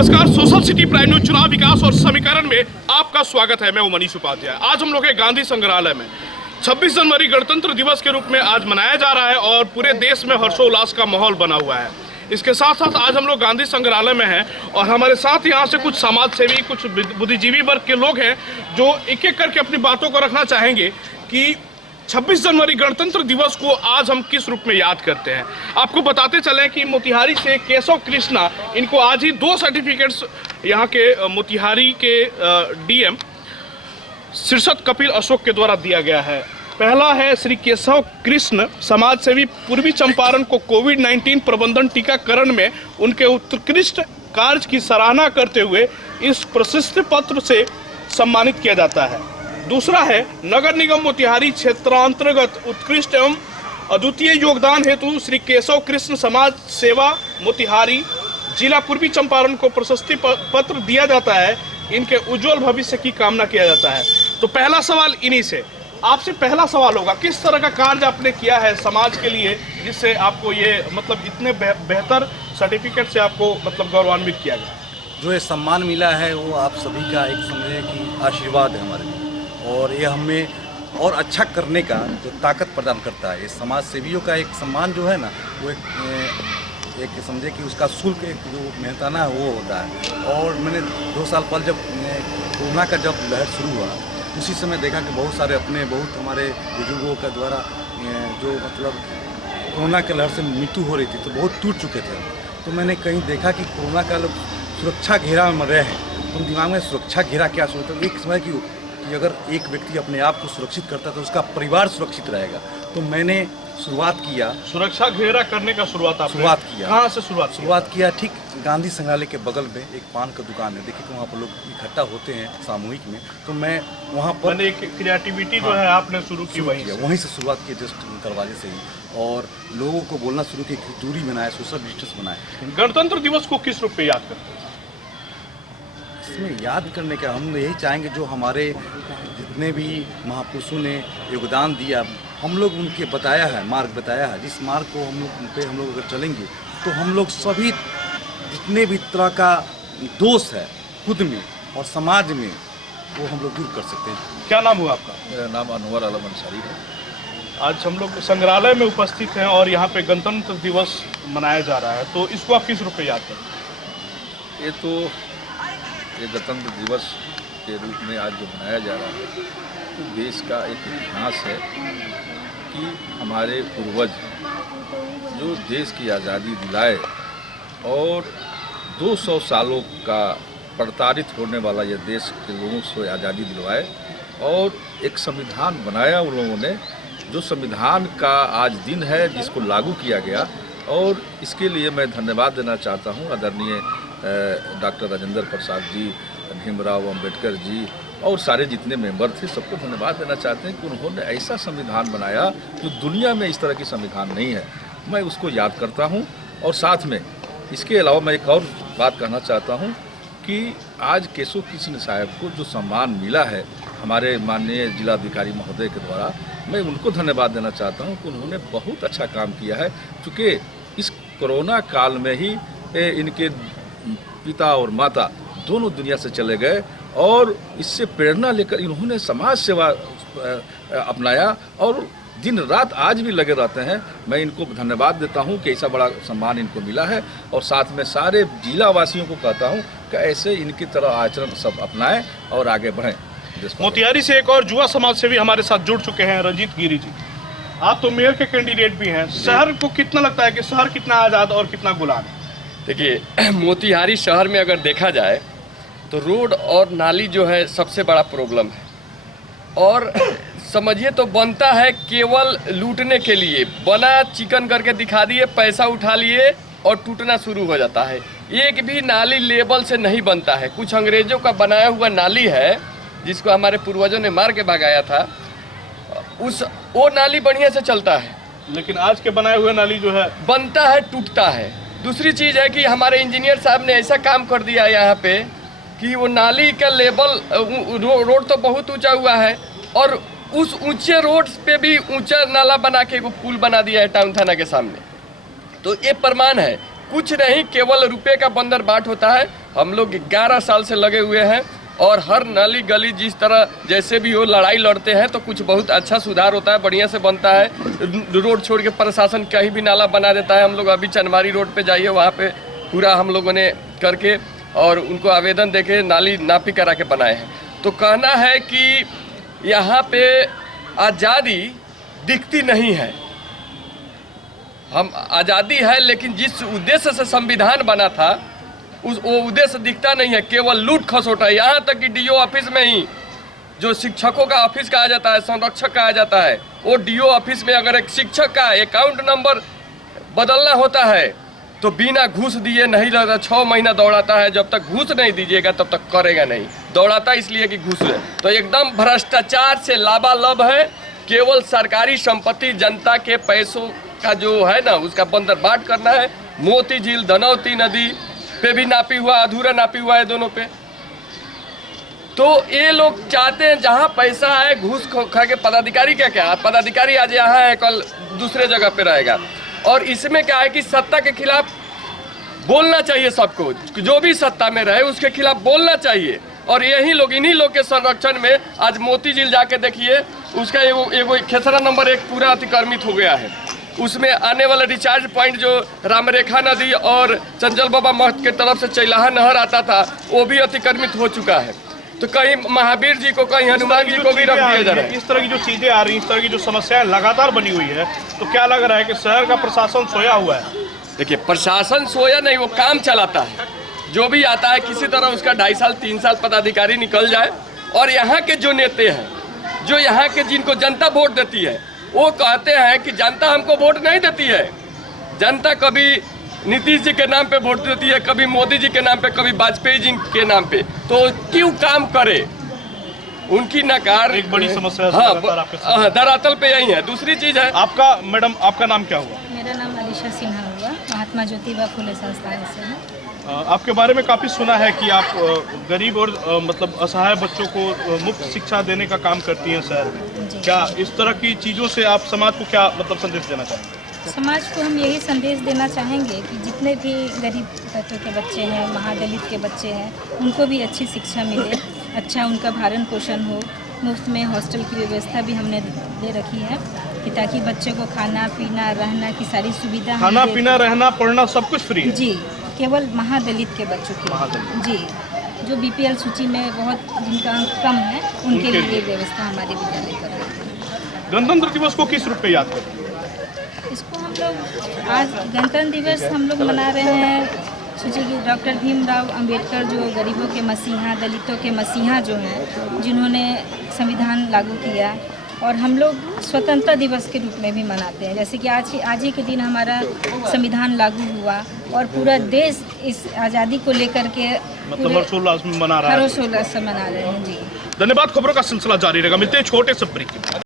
नमस्कार, social city prime news चुनाव विकास और समीकरण में आपका स्वागत है। मैं हूं मनीष उपाध्याय। आज हम लोग हैं गांधी संग्रहालय में। 26 जनवरी गणतंत्र दिवस के रूप में आज मनाया जा रहा है और पूरे देश में हर्षोल्लास का माहौल बना हुआ है। इसके साथ साथ आज हम लोग गांधी संग्रहालय में हैं और हमारे साथ यहाँ से कुछ समाज सेवी, कुछ बुद्धिजीवी वर्ग के लोग हैं जो एक एक करके अपनी बातों को रखना चाहेंगे कि 26 जनवरी गणतंत्र दिवस को आज हम किस रूप में याद करते हैं। आपको बताते चलें कि मोतिहारी से केशव कृष्णा, इनको आज ही 2 सर्टिफिकेट्स यहाँ के मोतिहारी के डीएम शीर्षत कपिल अशोक के द्वारा दिया गया है। पहला है श्री केशव कृष्ण, समाज सेवी, पूर्वी चंपारण को कोविड-19 प्रबंधन टीकाकरण में उनके उत्कृष्ट कार्य की सराहना करते हुए इस प्रशस्ति पत्र से सम्मानित किया जाता है। दूसरा है नगर निगम मोतिहारी क्षेत्रांतर्गत उत्कृष्ट एवं अद्वितीय योगदान हेतु श्री केशव कृष्ण समाज सेवा मोतिहारी जिला पूर्वी चंपारण को प्रशस्ति पत्र दिया जाता है। इनके उज्जवल भविष्य की कामना किया जाता है। तो पहला सवाल इन्हीं से, आपसे पहला सवाल होगा, किस तरह का कार्य आपने किया है समाज के लिए जिससे आपको ये मतलब इतने बेहतर सर्टिफिकेट से आपको मतलब गौरवान्वित किया गया? जो ये सम्मान मिला है वो आप सभी का एक समझे कि आशीर्वाद है हमारे लिए, और ये हमें और अच्छा करने का जो ताकत प्रदान करता है। ये समाज सेवियों का एक सम्मान जो है ना, वो एक समझे कि उसका शुल्क एक जो मेहनताना है वो होता है। और मैंने 2 साल पहले जब कोरोना का जब लहर शुरू हुआ, उसी समय देखा कि बहुत हमारे बुजुर्गों के द्वारा जो मतलब कोरोना के लहर से मृत्यु हो रही थी, तो बहुत टूट चुके थे। तो मैंने कहीं देखा कि कोरोना का लोग सुरक्षा घेरा में रहे हैं, तो दिमाग में सुरक्षा घेरा क्या सोचता है, एक समय कि अगर एक व्यक्ति अपने आप को सुरक्षित करता है तो उसका परिवार सुरक्षित रहेगा। तो मैंने शुरुआत किया, सुरक्षा घेरा करने का शुरुआत किया। कहाँ से शुरुआत किया? ठीक गांधी संग्रहालय के बगल में एक पान का दुकान है, देखिए कि वहाँ पर लोग इकट्ठा होते हैं सामूहिक में, तो मैं वहाँ पर एक क्रिएटिविटी जो है आपने शुरू की, वहीं से शुरुआत की, जस्ट दरवाजे से ही, और लोगों को बोलना शुरू की, दूरी बनाए, सोशल डिस्टेंस बनाए। गणतंत्र दिवस को किस रूप में याद करते हैं? इसमें याद करने का हम यही चाहेंगे, जो हमारे जितने भी महापुरुषों ने योगदान दिया, हम लोग उनके बताया है, मार्ग बताया है, जिस मार्ग को हम लोग अगर चलेंगे तो हम लोग सभी जितने भी तरह का दोष है खुद में और समाज में, वो हम लोग दूर कर सकते हैं। क्या नाम हुआ आपका? मेरा नाम अनवर आलम अंसारी है। आज हम लोग संग्रहालय में उपस्थित हैं और यहाँ पे गणतंत्र दिवस मनाया जा रहा है, तो इसको आप किस रूप में याद करते हैं? ये गणतंत्र दिवस के रूप में आज जो मनाया जा रहा है, तो देश का एक इतिहास है कि हमारे पूर्वज जो देश की आज़ादी दिलाए और 200 सालों का प्रताड़ित होने वाला यह देश के लोगों से आज़ादी दिलवाए और एक संविधान बनाया उन लोगों ने, जो संविधान का आज दिन है जिसको लागू किया गया। और इसके लिए मैं धन्यवाद देना चाहता हूँ आदरणीय डॉक्टर राजेंद्र प्रसाद जी, भीमराव अंबेडकर जी और सारे जितने मेंबर थे, सबको धन्यवाद देना चाहते हैं कि उन्होंने ऐसा संविधान बनाया जो दुनिया में इस तरह की संविधान नहीं है। मैं उसको याद करता हूं। और साथ में इसके अलावा मैं एक और बात कहना चाहता हूं कि आज केशव कृष्ण साहब को जो सम्मान मिला है हमारे माननीय जिलाधिकारी महोदय के द्वारा, मैं उनको धन्यवाद देना चाहता हूँ कि उन्होंने बहुत अच्छा काम किया है। चूँकि इस कोरोना काल में ही इनके पिता और माता दोनों दुनिया से चले गए और इससे प्रेरणा लेकर इन्होंने समाज सेवा अपनाया और दिन रात आज भी लगे रहते हैं। मैं इनको धन्यवाद देता हूं कि ऐसा बड़ा सम्मान इनको मिला है, और साथ में सारे जिला वासियों को कहता हूं कि ऐसे इनकी तरह आचरण सब अपनाएं और आगे बढ़ें। मोतिहारी से एक और युवा समाज सेवी हमारे साथ जुड़ चुके हैं, रंजीत गिरी जी। आप तो मेयर के कैंडिडेट भी हैं, शहर को कितना लगता है कि शहर कितना आज़ाद और कितना गुलाम है? देखिए, मोतिहारी शहर में अगर देखा जाए तो रोड और नाली जो है सबसे बड़ा प्रॉब्लम है, और समझिए तो बनता है केवल लूटने के लिए, बना चिकन करके दिखा दिए, पैसा उठा लिए और टूटना शुरू हो जाता है। एक भी नाली लेवल से नहीं बनता है। कुछ अंग्रेजों का बनाया हुआ नाली है जिसको हमारे पूर्वजों ने मार के भगाया था, वो नाली बढ़िया से चलता है, लेकिन आज के बनाए हुए नाली जो है बनता है, टूटता है। दूसरी चीज़ है कि हमारे इंजीनियर साहब ने ऐसा काम कर दिया है यहाँ पे कि वो नाली का लेवल, रोड तो बहुत ऊंचा हुआ है और उस ऊंचे रोड पे भी ऊंचा नाला बना के वो पुल बना दिया है टाउन थाना के सामने। तो ये प्रमाण है, कुछ नहीं, केवल रुपए का बंदर बाट होता है हम लोग 11 साल से लगे हुए हैं और हर नाली गली जिस तरह जैसे भी हो लड़ाई लड़ते हैं तो कुछ बहुत अच्छा सुधार होता है, बढ़िया से बनता है। रोड छोड़ के प्रशासन कहीं भी नाला बना देता है। हम लोग अभी चनमारी रोड पे जाइए, वहाँ पे पूरा हम लोगों ने करके और उनको आवेदन देके नाली नापी करा के बनाए हैं। तो कहना है कि यहाँ पे आज़ादी दिखती नहीं है। हम आज़ादी है लेकिन जिस उद्देश्य से संविधान बना था वो उद्देश्य दिखता नहीं है, केवल लूट खसोटा है। यहाँ तक कि डीओ ऑफिस में ही जो शिक्षकों का ऑफिस कहा जाता है, संरक्षक कहा जाता है, वो डीओ ऑफिस में अगर एक शिक्षक का अकाउंट नंबर बदलना होता है तो बिना घूस दिए नहीं लगता, 6 महीना दौड़ाता है। जब तक घूस नहीं दीजिएगा तब तक करेगा नहीं, दौड़ाता इसलिए कि घूस है। तो एकदम भ्रष्टाचार से लाबालब है। केवल सरकारी संपत्ति जनता के पैसों का जो है ना उसका बंदरबाट करना है। मोती झील, धनौती नदी पे भी नापी हुआ, अधूरा नापी हुआ है दोनों पे। तो ये लोग चाहते हैं जहाँ पैसा है घूस खा के पदाधिकारी क्या पदाधिकारी आज यहाँ है, कल दूसरे जगह पे रहेगा। और इसमें क्या है कि सत्ता के खिलाफ बोलना चाहिए सबको, जो भी सत्ता में रहे उसके खिलाफ बोलना चाहिए। और यही लोग, इन्हीं लोग के संरक्षण में आज मोती झील जाके देखिए, उसका एगो खेसरा नंबर 1 पूरा अतिक्रमित हो गया है। उसमें आने वाला रिचार्ज पॉइंट जो रामरेखा नदी और चंचल बाबा मठ के तरफ से चैलाहा नहर आता था वो भी अतिक्रमित हो चुका है। तो कहीं महावीर जी को, कहीं हनुमान जी को भी रख दिया जा रहा है। इस तरह की जो चीजें आ रही हैं, इस तरह की जो समस्याएं लगातार बनी हुई है, तो क्या लग रहा है कि शहर का प्रशासन सोया हुआ है? देखिए, प्रशासन सोया नहीं, वो काम चलाता है। जो भी आता है किसी तरह उसका 2.5 साल 3 साल पदाधिकारी निकल जाए। और यहाँ के जो नेता हैं, जो यहाँ के जिनको जनता वोट देती है, वो कहते हैं कि जनता हमको वोट नहीं देती है। जनता कभी नीतीश जी के नाम पे वोट देती है, कभी मोदी जी के नाम पे, कभी वाजपेयी जी के नाम पे। तो क्यों काम करे? उनकी नकार एक बड़ी समस्या है। हाँ, धरातल पे यही है। दूसरी चीज है, आपका मैडम, आपका नाम क्या हुआ? मेरा नाम अलीशा सिन्हा हुआ, महात्मा ज्योतिबा फुले संस्थान से हूँ। आपके बारे में काफ़ी सुना है कि आप गरीब और मतलब असहाय बच्चों को मुफ्त शिक्षा देने का काम करती हैं शहर में। क्या इस तरह की चीज़ों से आप समाज को क्या मतलब संदेश देना चाहेंगे? समाज को हम यही संदेश देना चाहेंगे कि जितने भी गरीब तत्व के बच्चे हैं, महादलित के बच्चे हैं, उनको भी अच्छी शिक्षा मिले, अच्छा उनका भरण पोषण हो। मुफ्त में हॉस्टल की व्यवस्था भी हमने दे रखी है कि ताकि बच्चे को खाना पीना रहना की सारी सुविधा, खाना पीना रहना पढ़ना सब कुछ फ्री है जी। केवल महादलित के बच्चों के जी, जो बीपीएल सूची में बहुत जिनका अंक कम है, उनके लिए ये व्यवस्था हमारे विद्यालय पर है। गणतंत्र दिवस को किस रूप में याद करते हैं? इसको हम लोग आज गणतंत्र दिवस हम लोग मना रहे हैं, सोचिए कि डॉक्टर भीमराव अंबेडकर जो गरीबों के मसीहा, दलितों के मसीहा जो हैं, जिन्होंने संविधान लागू किया, और हम लोग स्वतंत्रता दिवस के रूप में भी मनाते हैं। जैसे कि आज ही के दिन हमारा संविधान लागू हुआ और पूरा देश इस आज़ादी को लेकर के मतलब हर्षोल्लास में मना रहा है, हर्षोल्लास से मना रहे हैं जी। धन्यवाद। खबरों का सिलसिला जारी रहेगा, मिलते हैं छोटे से ब्रेक के बाद।